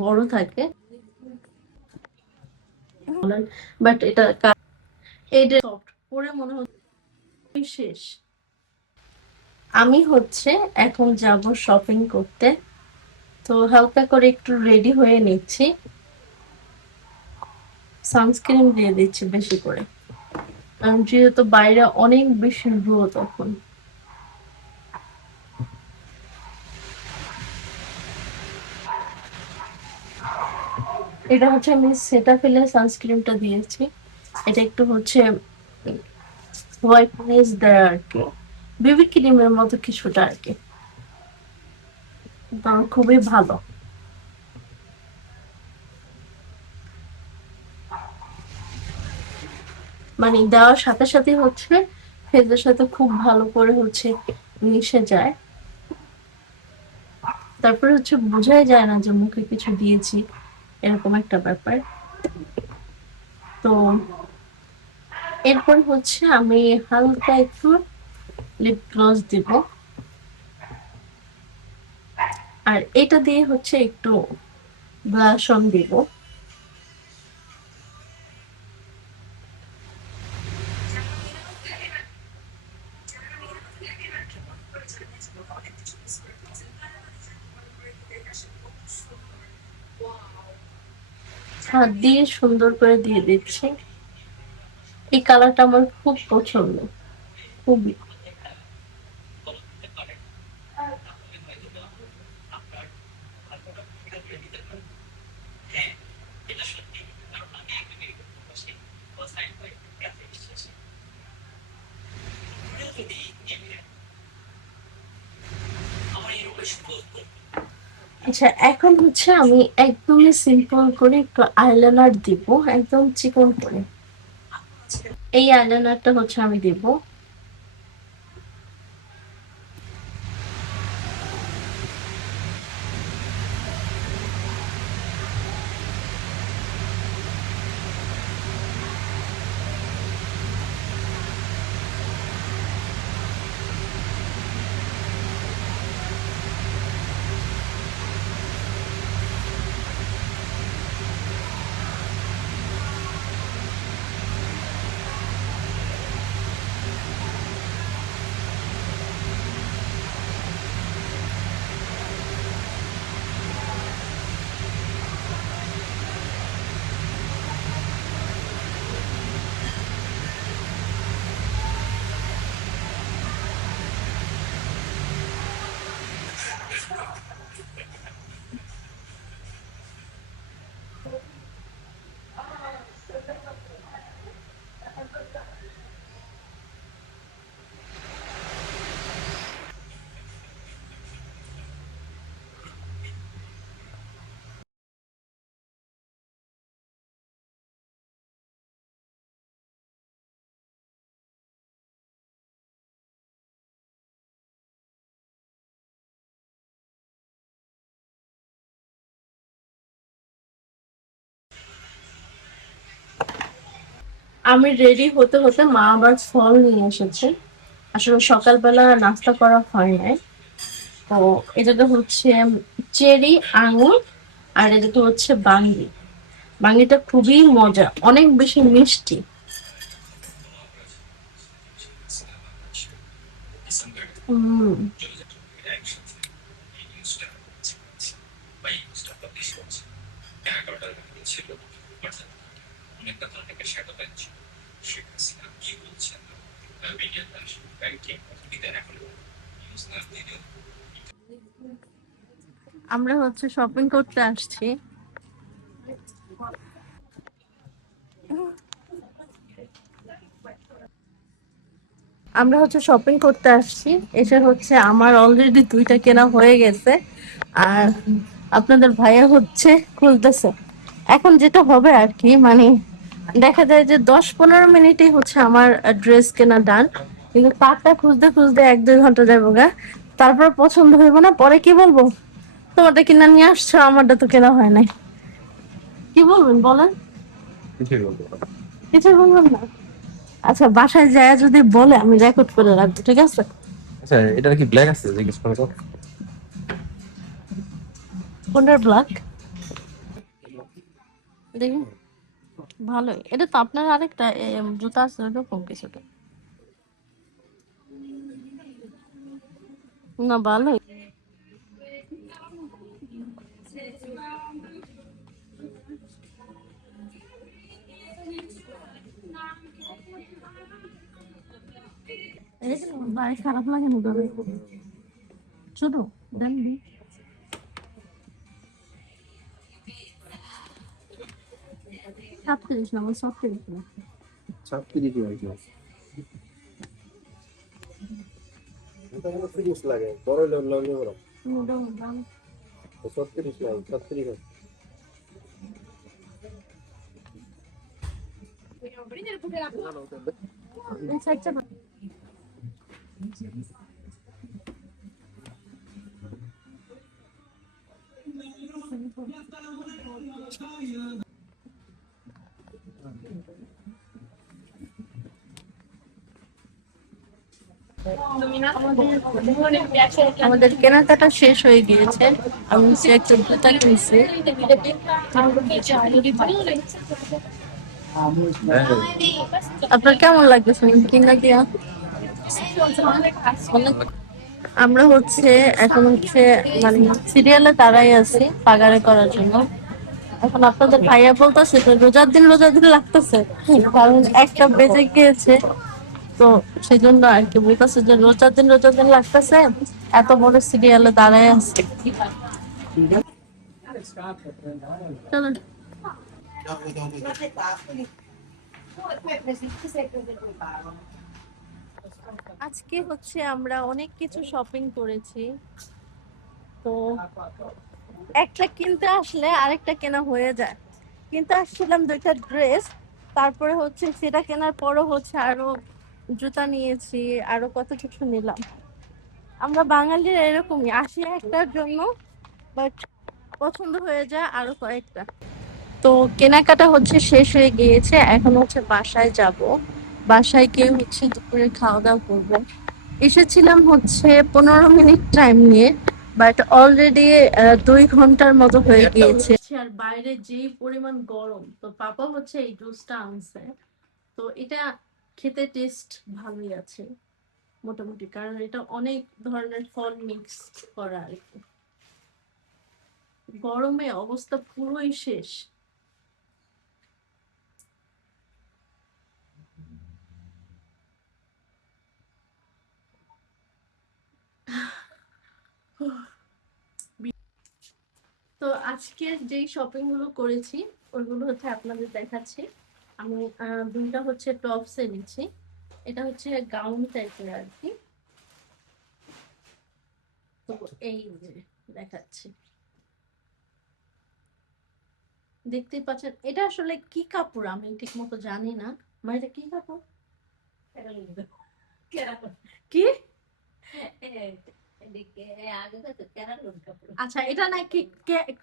বড় থাকে, বাট এটা এইটা সফট পরে মনে হচ্ছে শেষ। আমি হচ্ছে এখন যাব শপিং করতে, তো হালকা করে একটু রেডি হয়ে নিচ্ছি, সানস্ক্রিন দিয়ে দিচ্ছি বেশি করে, কারণ যেহেতু বাইরে অনেক বেশি রোদ তখন। এটা হচ্ছে আমি সেটাফিলের সানস্ক্রিনটা দিয়েছি, এটা একটু হচ্ছে হোয়াইটনেস দেয় আর কি, বেবি ক্রিমের মতো কিছুটা আর কি, তো খুবই ভালো। মানে দেওয়ার সাথে সাথে হচ্ছে ফেসের সাথে খুব ভালো করে হচ্ছে মিশে যায়, তারপরে হচ্ছে বোঝাই যায় না যে মুখে কিছু দিয়েছি, এরকম একটা ব্যাপার। তো এরপর হচ্ছে আমি হালকা একটু লিপ গ্লস দিব, আর এটা দিয়ে হচ্ছে একটু ব্লাশ অন দিব। হাত দিয়ে সুন্দর করে দিয়ে দিচ্ছি, এই কালারটা আমার খুব পছন্দ, খুবই। আচ্ছা, এখন হচ্ছে আমি একদমই সিম্পল করে একটু আইলাইনার দিব, একদম চিকন করে। এই আইলাইনারটা হচ্ছে আমি দিব। আমি রেডি হতে হতে মা আবার ফল নিয়ে এসেছে, আসলে সকালবেলা নাস্তা করা হয় নাই। তো এটাতে হচ্ছে চেরি, আঙুর, আর এটাতে হচ্ছে বাঙ্গি। বাঙ্গিটা খুবই মজা, অনেক বেশি মিষ্টি। হুম। আমরা হচ্ছে শপিং করতে আসছি, আমরা হচ্ছে শপিং করতে আসছি, এসে হচ্ছে আমার অলরেডি দুইটা কেনা হয়ে গেছে, আর আপনাদের ভাইয়া হচ্ছে খুলতেছে। এখন যেটা হবে আর কি, মানে দেখা যায় যে 10-15 মিনিটে হচ্ছে আমার ড্রেস কেনা ডান, কিন্তু তারটা খুঁজতে খুঁজতে 1-2 ঘন্টা যাবো গা। তারপর পছন্দ হইব না, পরে কি বলবো, তোমারটা কিনা নিয়ে আসছো, আমারটা তো কেনা হয় নাই। কি বলবেন বলেন? কিছু বলবেন না? আচ্ছা, বাসায় যায় যদি বলে আমি রেকর্ড করে রাখবো, ঠিক আছে? আচ্ছা, এটা কি ব্ল্যাক আছে জিজ্ঞেস করে তো? কোনটার ব্ল্যাক? দেখি ভালোই। এটা তো আপনার আরেকটা জুতা আছে ওরকম কিছুটা। না ভালোই। এই ভাই খারাপ লাগে না দাদা? ছোট দেন দি। 37 না, আমার 37 না। 36 হয়েছে। এটা হলো 30 লাগে, বড় হলে লগে বড়। দাম 36 লাগে, 36 হয়। এই সাইডটা আমাদের কেনাকাটা শেষ হয়ে গিয়েছে। আমি হচ্ছে একটা জুতা কিনছি। আপনার কেমন লাগতেছে কিনা দিয়া? আমরা হচ্ছে এখন হচ্ছে মানে সিরিয়ালে দাঁড়াই আছি পাগারে করার জন্য। এখন আপনাদের ভাইয়া বলতেছে যে রোজার দিন লাগতেছে, কারণ একটা বেজে গিয়েছে। তো সেই জন্য আর কি বলতেছে যে রোজার দিন লাগতেছে, এত বড় সিরিয়ালে দাঁড়ায় আছে। চলো আজকে হচ্ছে আমরা অনেক কিছু শপিং করেছি। তো একটা কিনতে আসলে আরেকটা কেনা হয়ে যায়। কিনতে আসছিলাম দুইটা ড্রেস, তারপরে হচ্ছে সেটা কেনার পরও হচ্ছে আরো জুতা নিয়েছি, আরো কত কিছু নিলাম। আমরা বাঙালিরা এরকমই, আসি একটার জন্য বাট পছন্দ হয়ে যায় আরো কয়েকটা। তো কেনাকাটা হচ্ছে শেষ হয়ে গিয়েছে, এখন হচ্ছে বাসায় যাব। বাসায় গিয়ে হচ্ছে দুপুরে খাওয়া দাওয়া করবো। এসেছিলাম হচ্ছে 15 মিনিট টাইম নিয়ে, বাট অলরেডি 2 ঘন্টার মতো হয়ে গিয়েছে। আর বাইরে যেই পরিমাণ গরম, তো পাপা হচ্ছে এই জুসটা আনছে। তো এটা খেতে টেস্ট ভালোই আছে মোটামুটি, কারণ এটা অনেক ধরনের ফল মিক্স করা আর কি। গরমে অবস্থা পুরোই শেষ। তো আজকের যেই শপিং গুলো করেছি ওইগুলো হচ্ছে আপনাদের দেখাচ্ছি। আমি দুইটা হচ্ছে টপস এনেছি, এটা হচ্ছে গাউন টাইপের আর কি। তো এই যে দেখাচ্ছি, দেখতেই পাচ্ছেন। এটা আসলে কি কাপড় আমি ঠিক মতো জানি না। মানে এটা কি কাপড়? কি আচ্ছা, এটা নাকি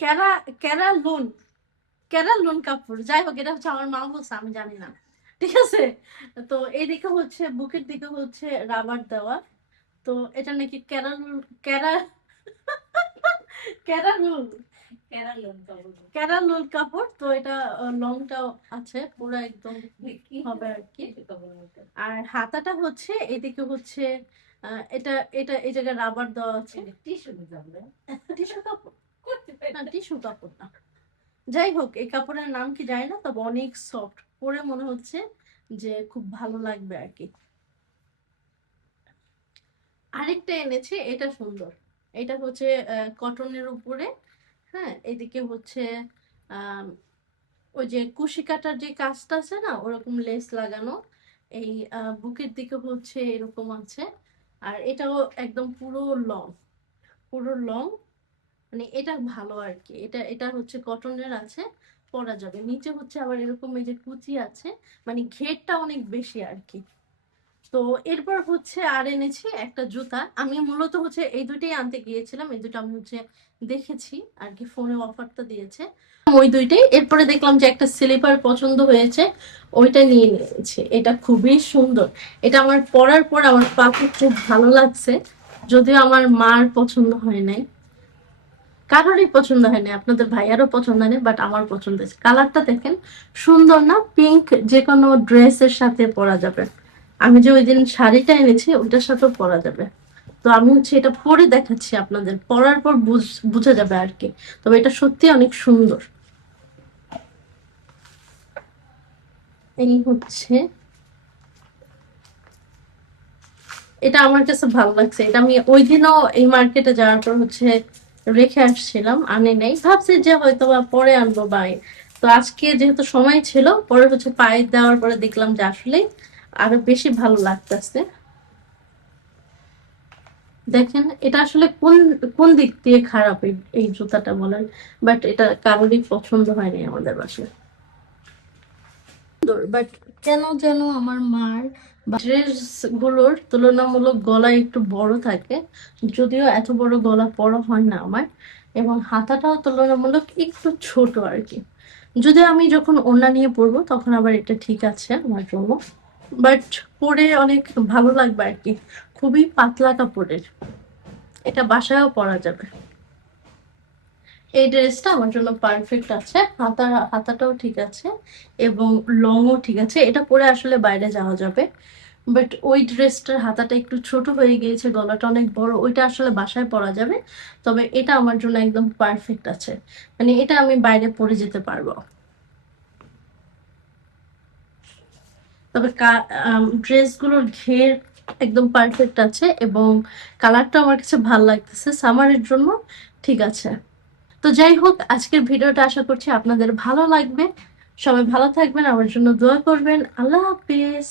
কেরা কেরা লোন, কেরা লোন কাপড়। যাই হোক, এটা হচ্ছে আমার মা বলছে, আমি জানি না, ঠিক আছে। তো এইদিকে হচ্ছে বুকের দিকে হচ্ছে রাবার দেওয়া। তো এটা নাকি কেরা কেরানুল কেরানুল কাপড়। তো এটা লংটাও আছে পুরো একদম হবে আর কি। আর হাতাটা হচ্ছে এদিকে হচ্ছে এটা এটা এই জায়গায় রাবার দেওয়া আছে। টিস্যু কাপড় না, টিস্যু কাপড় না। যাই হোক, এই কাপড়ের নাম কি জানি না, তবে অনেক সফট, পরে মনে হচ্ছে যে খুব ভালো লাগবে আর কি। আরেকটা এনেছে, এটা সুন্দর। এটা হচ্ছে কটনের উপরে, হ্যাঁ, এদিকে হচ্ছে আহ ওই যে কুশি কাটার যে কাজটা আছে না, ওরকম লেস লাগানো। এই বুকের দিকে হচ্ছে এরকম আছে। আর এটাও একদম পুরো লং, পুরো লং। মানে এটা ভালো আর কি। এটা এটা হচ্ছে কটনের আছে, পরা যাবে। নিচে হচ্ছে আবার এরকম এই যে কুচি আছে, মানে ঘেরটা অনেক বেশি আর কি। তো এরপর হচ্ছে আর এনেছি একটা জুতা। আমি মূলত হচ্ছে এই দুইটাই আনতে গিয়েছিলাম, এই দুটো আমি হচ্ছে দেখেছি আর কি, ফোনে অফারটা দিয়েছে ওই দুইটাই। এরপরে দেখলাম যে একটা স্লিপার পছন্দ হয়েছে, ওইটা নিয়ে নিয়েছি। এটা খুবই সুন্দর। এটা আমার পরার পর আমার পাকে খুব ভালো লাগছে, যদিও আমার মার পছন্দ হয় নাই। কারোরই পছন্দ হয়নি, আপনাদের ভাইয়ারও পছন্দ হয়নি, বাট আমার পছন্দ হয়েছে। কালারটা দেখেন সুন্দর না? পিঙ্ক যে কোনো ড্রেসের সাথে পরা যাবে। আমি যে ওই দিন শাড়িটা এনেছি ওইটার সাথেও পরা যাবে। তো আমি হচ্ছে এটা পরে দেখাচ্ছি আপনাদের, পরার পর বোঝা যাবে আর কি। তবে এটা সত্যি অনেক সুন্দর। এই হচ্ছে, এটা আমার কাছে ভালো লাগছে। এটা আমি ওই দিনও এই মার্কেটে যাওয়ার পর হচ্ছে রেখে আসছিলাম, আনি নাই, ভাবছি যে হয়তো বা পরে আনবো বাই। তো আজকে যেহেতু সময় ছিল, পরে হচ্ছে পায়ে দেওয়ার পরে দেখলাম যে আসলে আরো বেশি ভালো লাগতেছে। দেখেন এটা আসলে কোন কোন দিক দিয়ে খারাপ এই এই জুতাটা বলেন, বাট এটা কারোরই পছন্দ হয়নি আমাদের বাসায়। বাট কেন যেন আমার মার ড্রেস গুলোর তুলনামূলক গলা একটু বড় থাকে, যদিও এত বড় গলা পরা হয় না আমার, এবং হাতাটাও তুলনামূলক একটু ছোট আর কি। যদি আমি যখন ওড়না নিয়ে পরবো তখন আবার এটা ঠিক আছে আমার জন্য, বাট পরে অনেক ভালো লাগবে আর কি। খুবই পাতলা কাপড়ের, এটা বাসায়ও পরা যাবে। এই ড্রেসটা আমার জন্য পারফেক্ট আছে, হাতাটাও ঠিক আছে এবং লংও ঠিক আছে, এটা পরে আসলে বাইরে যাওয়া যাবে। বাট ওই ড্রেসটার হাতাটা একটু ছোট হয়ে গিয়েছে, গলাটা অনেক বড়, ওইটা আসলে বাসায় পরা যাবে। তবে এটা আমার জন্য একদম পারফেক্ট আছে, মানে এটা আমি বাইরে পরে যেতে পারবো। তবে ড্রেসগুলোর ঘের একদম পারফেক্ট আছে এবং কালারটা আমার কাছে ভালো লাগতেছে সামারের জন্য, ঠিক আছে। তো যাই হোক, আজকের ভিডিওটা আশা করছি আপনাদের ভালো লাগবে। সবাই ভালো থাকবেন, আমার জন্য দোয়া করবেন। আল্লাহ হাফিজ।